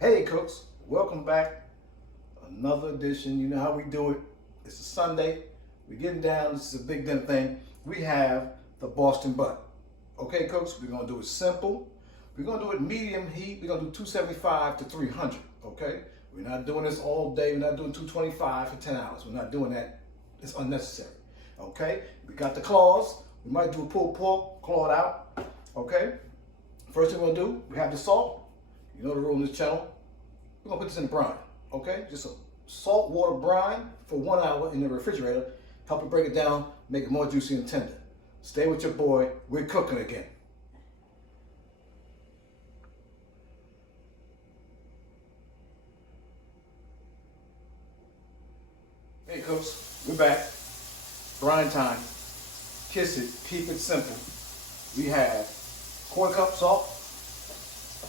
Hey cooks, welcome back. Another edition. You know how we do it. It's a Sunday. We're getting down. This is a big dinner thing. We have the Boston butt. Okay, cooks, we're gonna do it simple. We're gonna do it medium heat. We're gonna do 275 to 300. Okay, we're not doing this all day. We're not doing 225 for 10 hours. We're not doing that. It's unnecessary. Okay, we got the claws. We might do a pulled pork, claw it out. Okay, first thing we're gonna do, we have the salt. You know the rule in this channel. We're gonna put this in the brine, okay? Just a salt water brine for 1 hour in the refrigerator. Help it break it down, make it more juicy and tender. Stay with your boy. We're cooking again. Hey cooks, we're back. Brine time. Kiss it, keep it simple. We have quarter cup salt,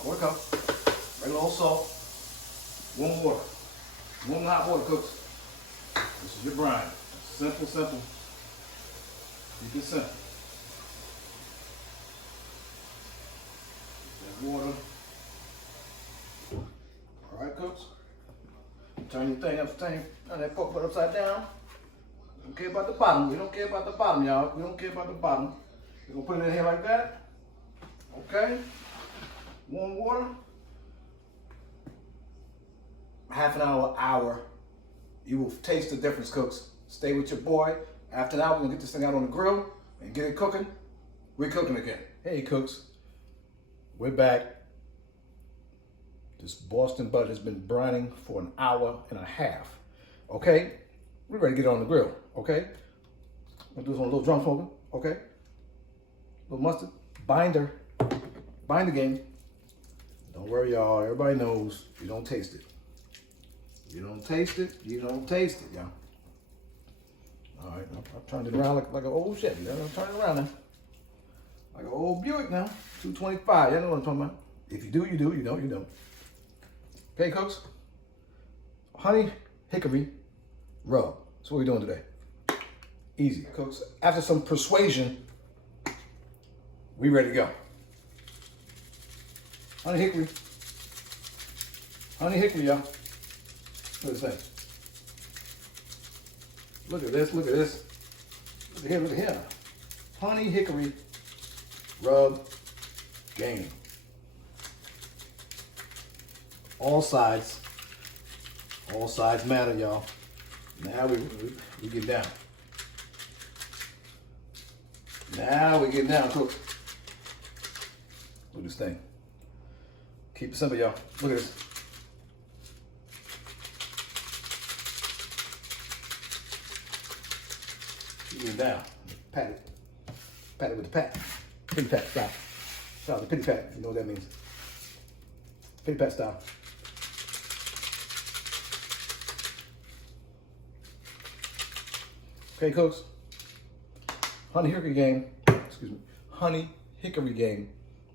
quarter cup, regular old salt, warm water. Warm hot water, cooks. This is your brine. Simple, simple. Keep it simple. That water. All right, cooks. Turn your thing turn that pork butt upside down. We don't care about the bottom. We don't care about the bottom, y'all. We don't care about the bottom. We're gonna put it in here like that. Okay. Warm water. Half an hour. You will taste the difference, cooks. Stay with your boy. After an hour, we're gonna get this thing out on the grill and get it cooking. We're cooking again. Hey, cooks. We're back. This Boston butt has been brining for an hour and a half. Okay? We're ready to get it on the grill. Okay? We'll do this on a little drum smoker. Okay? A little mustard. Binder game. Don't worry, y'all. Everybody knows you don't taste it. You don't taste it, you don't taste it, y'all. All right, I'm turning it around like an old Chevy. I'm turning it around now. Like an old Buick now. 225, y'all know what I'm talking about. If you do, you do. You don't, you don't. Okay, cooks. Honey hickory rub. That's what we're doing today. Easy, cooks. After some persuasion, we ready to go. Honey hickory, y'all. Look at this. Look at this, look at this. Look at here, look at here. Honey hickory rub game. All sides matter, y'all. Now we get down. Now we get down, cook. Look at this thing. Keep it simple, y'all. Look at this. Keep it down. Pat it. Pat it with the pat. Pity pat style. Style the pity pat, if you know what that means. Pity pat style. Okay, cooks. Honey hickory game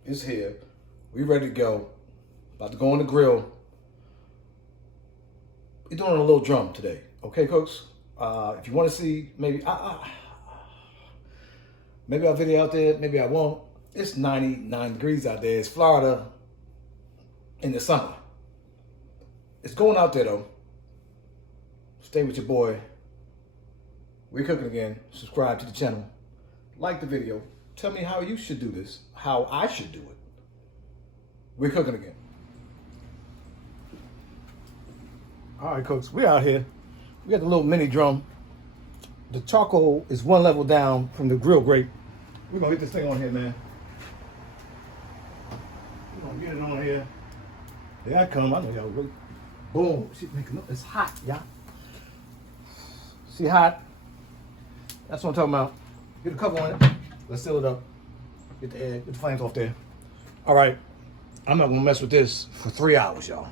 is here. We ready to go. About to go on the grill. We're doing a little drum today. Okay, cooks? If you want to see, maybe I'll video out there, maybe I won't. It's 99 degrees out there. It's Florida in the summer. It's going out there though. Stay with your boy. We're cooking again. Subscribe to the channel. Like the video. Tell me how you should do this. How I should do it. We're cooking again. All right, cooks. We're out here. We got the little mini drum. The charcoal is one level down from the grill grate. We're going to get this thing on here, man. We're going to get it on here. There I come. I know y'all really. Boom. It's hot, y'all. See hot? That's what I'm talking about. Get a cover on it. Let's seal it up. Get the air, get the flames off there. All right. I'm not going to mess with this for 3 hours, y'all.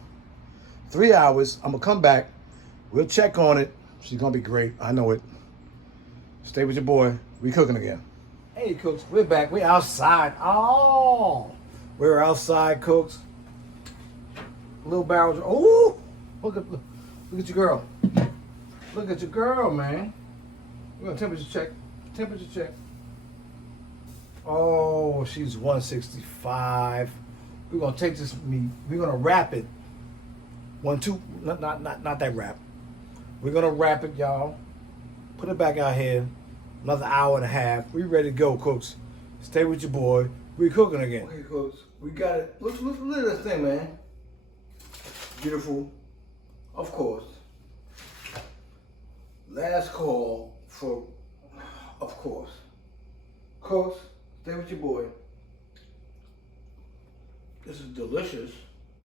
3 hours. I'm going to come back. We'll check on it. She's going to be great. I know it. Stay with your boy. We cooking again. Hey, cooks. We're back. We're outside. Oh, we're outside, cooks. Little barrels. Oh, look at your girl. Look at your girl, man. We're going to temperature check. Temperature check. Oh, she's 165. We're going to take this meat. We're going to wrap it 1, 2. Not that wrap. We're gonna wrap it, y'all. Put it back out here. Another hour and a half. We ready to go, cooks. Stay with your boy. We cooking again. Okay, cooks. We got it. Look at this thing, man. Beautiful. Of course. Last call for, of course. Cooks, stay with your boy. This is delicious.